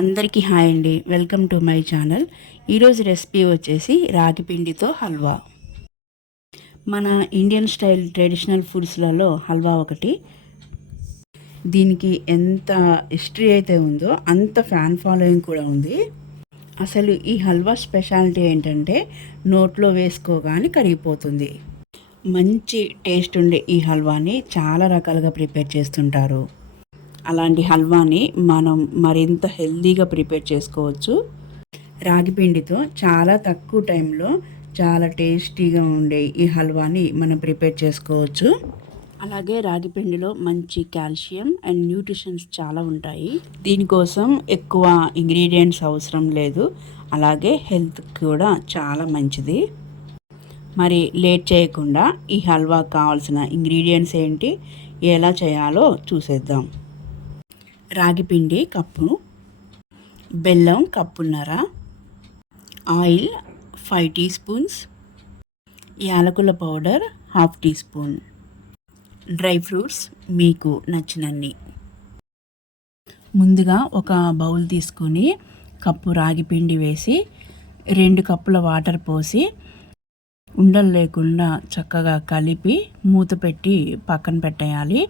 అందరికీ హాయ్ అండి, welcome to my channel. ఈరోజు రెసిపీ వచ్చేసి రాగి పిండితో హల్వా. మన ఇండియన్ స్టైల్ ట్రెడిషనల్ ఫుడ్స్లలో హల్వా ఒకటి. దీనికి ఎంత హిస్టరీ అయితే ఉందో అంత ఫ్యాన్ ఫాలోయింగ్ కూడా ఉంది. అసలు ఈ హల్వా స్పెషాలిటీ ఏంటంటే నోట్లో వేసుకోగానే కరిగిపోతుంది. మంచి టేస్ట్ ఉండే ఈ హల్వాని చాలా రకాలుగా ప్రిపేర్ చేస్తుంటారు. అలాంటి హల్వాని మనం మరింత హెల్తీగా ప్రిపేర్ చేసుకోవచ్చు. రాగి పిండితో చాలా తక్కువ టైంలో చాలా టేస్టీగా ఉండే ఈ హల్వాని మనం ప్రిపేర్ చేసుకోవచ్చు. అలాగే రాగి పిండిలో మంచి కాల్షియం అండ్ న్యూట్రిషన్స్ చాలా ఉంటాయి. దీనికోసం ఎక్కువ ఇంగ్రీడియంట్స్ అవసరం లేదు. అలాగే హెల్త్ కూడా చాలా మంచిది. మరి లేట్ చేయకుండా ఈ హల్వా కావాల్సిన ఇంగ్రీడియంట్స్ ఏంటి, ఎలా చేయాలో చూసేద్దాం. రాగి పిండి కప్పు, బెల్లం కప్పున్నర, ఆయిల్ 5 టీ స్పూన్స్, యాలకుల powder 1/2 teaspoon, dry fruits మీకు నచ్చినన్ని. ముందుగా ఒక బౌల్ తీసుకొని కప్పు రాగి పిండి వేసి 2 కప్పుల వాటర్ పోసి ఉండలు లేకుండా చక్కగా కలిపి మూత పెట్టి పక్కన పెట్టేయాలి.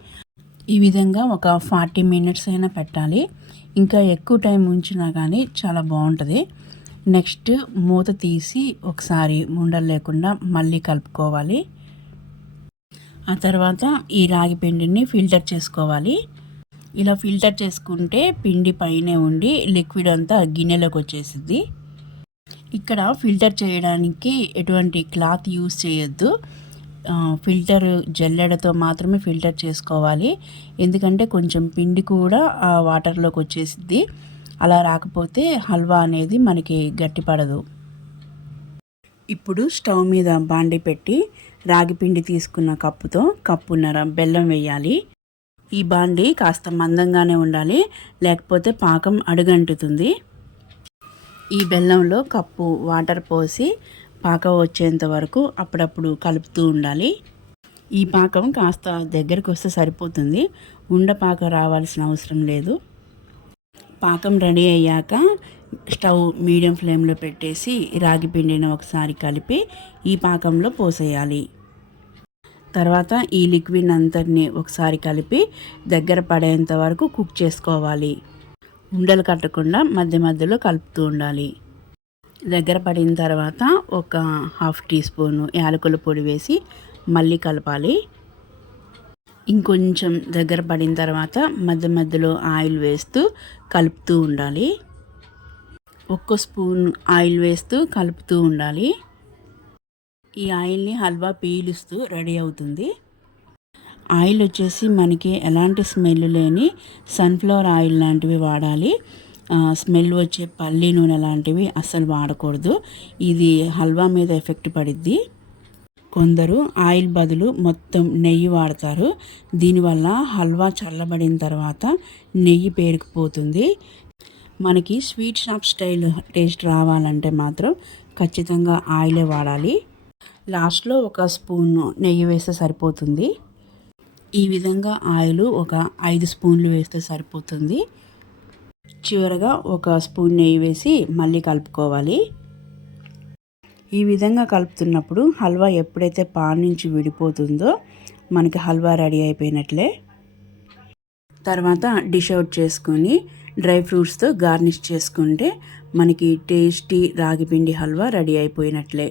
ఈ విధంగా ఒక 40 మినిట్స్ అయినా పెట్టాలి. ఇంకా ఎక్కువ టైం ఉంచినా కానీ చాలా బాగుంటుంది. నెక్స్ట్ మూత తీసి ఒకసారి ఉండలు లేకుండా మళ్ళీ కలుపుకోవాలి. ఆ తర్వాత ఈ రాగి పిండిని ఫిల్టర్ చేసుకోవాలి. ఇలా ఫిల్టర్ చేసుకుంటే పిండి పైనే ఉండి లిక్విడ్ అంతా గిన్నెలోకి వచ్చేసిద్ది. ఇక్కడ ఫిల్టర్ చేయడానికి ఎటువంటి క్లాత్ యూస్ చేయొద్దు. ఫిల్టర్ జల్లెడతో మాత్రమే ఫిల్టర్ చేసుకోవాలి. ఎందుకంటే కొంచెం పిండి కూడా ఆ వాటర్లోకి వచ్చేసిద్ది. అలా రాకపోతే హల్వా అనేది మనకి గట్టిపడదు. ఇప్పుడు స్టవ్ మీద బాండి పెట్టి రాగి పిండి తీసుకున్న కప్పుతో కప్పున్నర బెల్లం వేయాలి. ఈ బాండి కాస్త మందంగానే ఉండాలి, లేకపోతే పాకం అడుగంటుతుంది. ఈ బెల్లంలో కప్పు వాటర్ పోసి పాకం వచ్చేంత వరకు అప్పుడప్పుడు కలుపుతూ ఉండాలి. ఈ పాకం కాస్త దగ్గరికి వస్తే సరిపోతుంది. ఉండపాకం రావాల్సిన అవసరం లేదు. పాకం రెడీ అయ్యాక స్టవ్ మీడియం ఫ్లేమ్లో పెట్టేసి రాగి పిండిని ఒకసారి కలిపి ఈ పాకంలో పోసేయాలి. తర్వాత ఈ లిక్విడ్ అంతటిని ఒకసారి కలిపి దగ్గర పడేంత వరకు కుక్ చేసుకోవాలి. ఉండలు కట్టకుండా మధ్య మధ్యలో కలుపుతూ ఉండాలి. దగ్గర పడిన తర్వాత ఒక 1/2 టీ స్పూను యాలకుల పొడి వేసి మళ్ళీ కలపాలి. ఇంకొంచెం దగ్గర పడిన తర్వాత మధ్య మధ్యలో ఆయిల్ వేస్తూ కలుపుతూ ఉండాలి. ఒక్కో స్పూన్ ఆయిల్ వేస్తూ కలుపుతూ ఉండాలి. ఈ ఆయిల్ని హల్వా పీలుస్తూ రెడీ అవుతుంది. ఆయిల్ వచ్చేసి మనకి ఎలాంటి స్మెల్ లేని సన్ఫ్లవర్ ఆయిల్ లాంటివి వాడాలి. స్మెల్ వచ్చే పల్లి నూనె లాంటివి అస్సలు వాడకూడదు. ఇది హల్వా మీద ఎఫెక్ట్ పడిద్ది. కొందరు ఆయిల్ బదులు మొత్తం నెయ్యి వాడతారు. దీనివల్ల హల్వా చల్లబడిన తర్వాత నెయ్యి పేరుకుపోతుంది. మనకి స్వీట్ షాప్ స్టైల్ టేస్ట్ రావాలంటే మాత్రం ఖచ్చితంగా ఆయిలే వాడాలి. లాస్ట్లో ఒక స్పూన్ నెయ్యి వేస్తే సరిపోతుంది. ఈ విధంగా ఆయిల్ ఒక 5 స్పూన్లు వేస్తే సరిపోతుంది. చివరగా ఒక స్పూన్ నెయ్యి వేసి మళ్ళీ కలుపుకోవాలి. ఈ విధంగా కలుపుతున్నప్పుడు హల్వా ఎప్పుడైతే పాన్ నుంచి విడిపోతుందో మనకి హల్వా రెడీ అయిపోయినట్లే. తర్వాత డిష్ అవుట్ చేసుకొని డ్రై ఫ్రూట్స్తో గార్నిష్ చేసుకుంటే మనకి టేస్టీ రాగిపిండి హల్వా రెడీ అయిపోయినట్లే.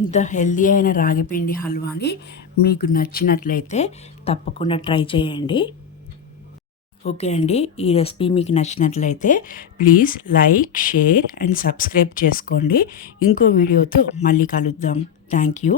ఇంత హెల్దీ అయిన రాగిపిండి హల్వాని మీకు నచ్చినట్లయితే తప్పకుండా ట్రై చేయండి. ఓకే అండి, ఈ రెసిపీ మీకు నచ్చినట్లయితే please like, share and subscribe చేసుకోండి. ఇంకో వీడియోతో మళ్ళీ కలుద్దాం. Thank you.